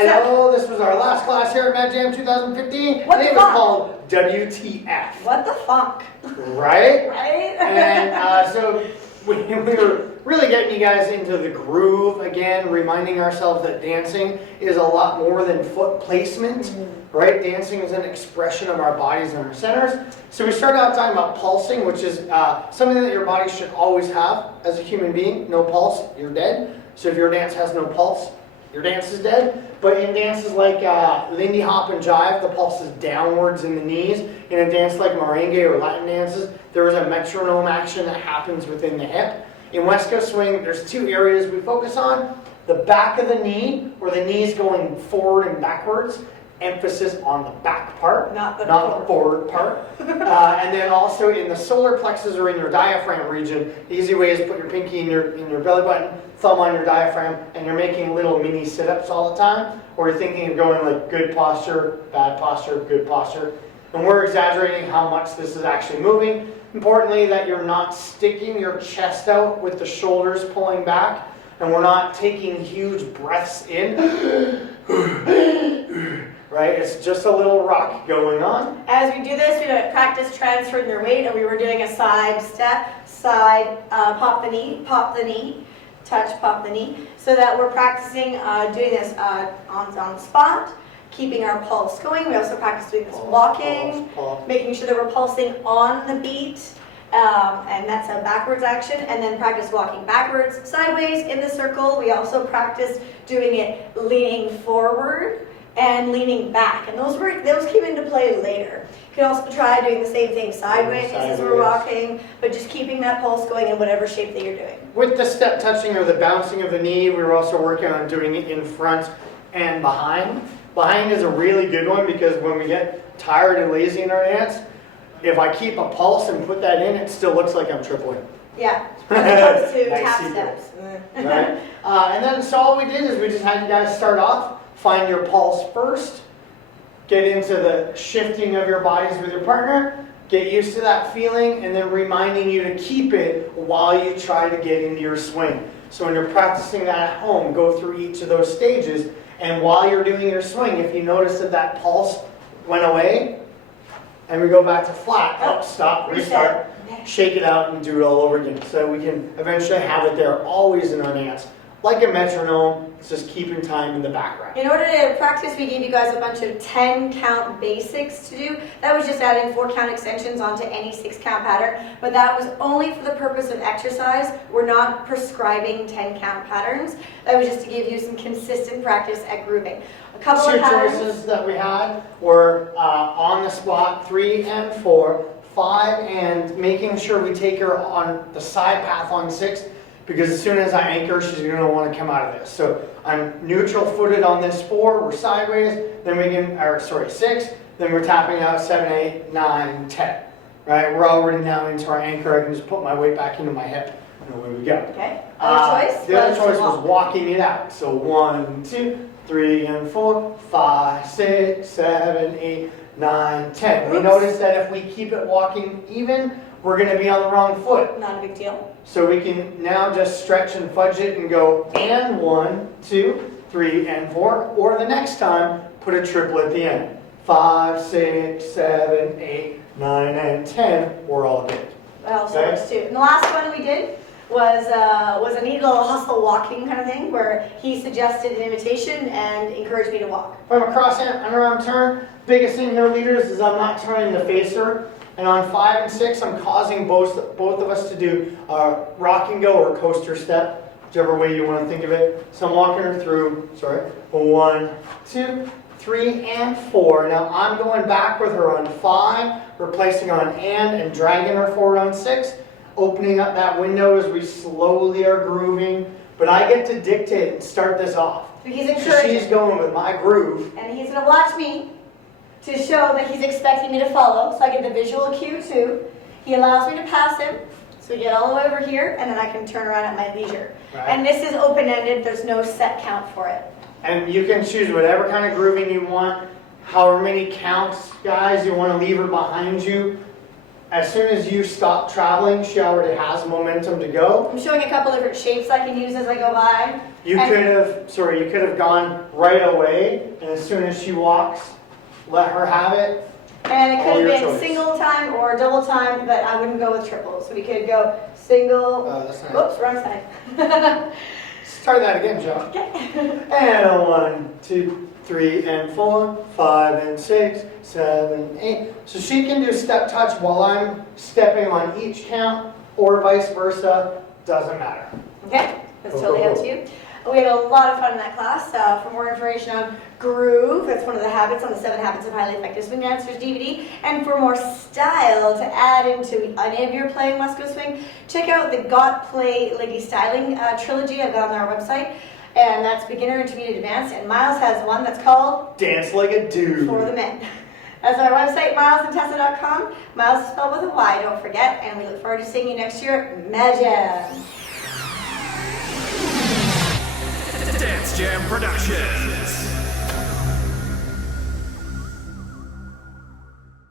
Hello, this was our last class here at MADjam 2015. What It the was fuck? called WTF. What the fuck? Right? Right? And so we were really getting you guys into the groove again, reminding ourselves that dancing is a lot more than foot placement, right? Dancing is an expression of our bodies and our centers. So we started out talking about pulsing, which is something that your body should always have as a human being. No pulse, you're dead. So if your dance has no pulse, your dance is dead. But in dances like Lindy Hop and Jive, the pulse is downwards in the knees. In a dance like merengue or Latin dances, there is a metronome action that happens within the hip. In West Coast Swing, there's two areas we focus on. The back of the knee, where the knee's going forward and backwards. Emphasis on the back part, not the forward part. And then also in the solar plexus or in your diaphragm region, the easy way is put your pinky in your belly button, thumb on your diaphragm, and you're making little mini sit-ups all the time, or you're thinking of going like good posture, bad posture, good posture. And we're exaggerating how much this is actually moving. Importantly, that you're not sticking your chest out with the shoulders pulling back, and we're not taking huge breaths in. Right? It's just a little rock going on. As we do this, we practice transferring your weight, and we were doing a side step, pop the knee, touch, pop the knee, so that we're practicing doing this on the spot, keeping our pulse going. We also practice doing this walking, making sure that we're pulsing on the beat, and that's a backwards action, and then practice walking backwards, sideways in the circle. We also practice doing it leaning forward and leaning back, and those came into play later. You can also try doing the same thing sideways as we're walking, but just keeping that pulse going in whatever shape that you're doing. With the step touching or the bouncing of the knee, we were also working on doing it in front and behind. Behind is a really good one because when we get tired and lazy in our dance, if I keep a pulse and put that in, it still looks like I'm tripling. Yeah, as opposed to Nice tap secret. steps. Right? And then so all we did is we just had you guys start off, find your pulse first, get into the shifting of your bodies with your partner, get used to that feeling, and then reminding you to keep it while you try to get into your swing. So when you're practicing that at home, go through each of those stages, and while you're doing your swing, if you notice that that pulse went away, and we go back to flat, stop, restart, shake it out, and do it all over again. So we can eventually have it there always in our dance. Like a metronome, it's just keeping time in the background. In order to practice, we gave you guys a bunch of 10 count basics to do. That was just adding 4 count extensions onto any 6 count pattern, but that was only for the purpose of exercise. We're not prescribing 10 count patterns. That was just to give you some consistent practice at grooving. A couple of patterns. Choices that we had were on the spot, 3 and 4, 5, and making sure we take her on the side path on 6. Because as soon as I anchor, she's going to want to come out of this. So I'm neutral footed on this 4, we're sideways, then we can, 6, then we're tapping out 7, 8, 9, 10. Right? We're already now into our anchor. I can just put my weight back into my hip, and away we go. Okay. Other choice? The other choice was walking it out. So 1, 2, 3, and 4, 5, 6, 7, 8, 9, 10. Oops. We notice that if we keep it walking even, we're going to be on the wrong foot. Not a big deal. So we can now just stretch and fudge it and go and 1, 2, 3, and 4. Or the next time, put a triple at the end. 5, 6, 7, 8, 9, and 10. We're all good. That also works too. And the last one we did was a neat little hustle walking kind of thing where he suggested an invitation and encouraged me to walk. From a cross underarm turn, biggest thing here, leaders, is I'm not turning to face her. And on 5 and 6, I'm causing both of us to do rock and go or coaster step, whichever way you want to think of it. So I'm walking her through, 1, 2, 3, and 4. Now I'm going back with her on 5, replacing on and dragging her forward on 6, opening up that window as we slowly are grooving. But I get to dictate and start this off. So he's So encouraging. she's going with my groove. And he's going to watch me to show that he's expecting me to follow, so I get the visual cue too. He allows me to pass him, so we get all the way over here, and then I can turn around at my leisure. Right. And this is open-ended, there's no set count for it. And you can choose whatever kind of grooving you want, however many counts, guys, you want to leave her behind you. as soon as you stop traveling, she already has momentum to go. I'm showing a couple different shapes I can use as I go by. You could have gone right away, and as soon as she walks, let her have it. And it All could your have been choice. single time or double time, but I wouldn't go with triple. So we could go single, That's not whoops, wrong side. Start that again, Joe. Okay. And a 1, 2, 3, and 4, 5, and 6, 7, 8. So she can do step touch while I'm stepping on each count, or vice versa. Doesn't matter. Okay, that's totally up to you. We had a lot of fun in that class. For more information on groove, that's one of the habits on the 7 Habits of Highly Effective Swing Dancers DVD. And for more style to add into any of your playing West Coast Swing, check out the Got Play Leggy Styling trilogy I've got on our website. And that's beginner, intermediate, advanced. And Myles has one that's called Dance Like a Dude. For the Men. That's our website, MylesandTessa.com. Myles is spelled with a Y, don't forget. And we look forward to seeing you next year at MADjam. Dance Jam Productions.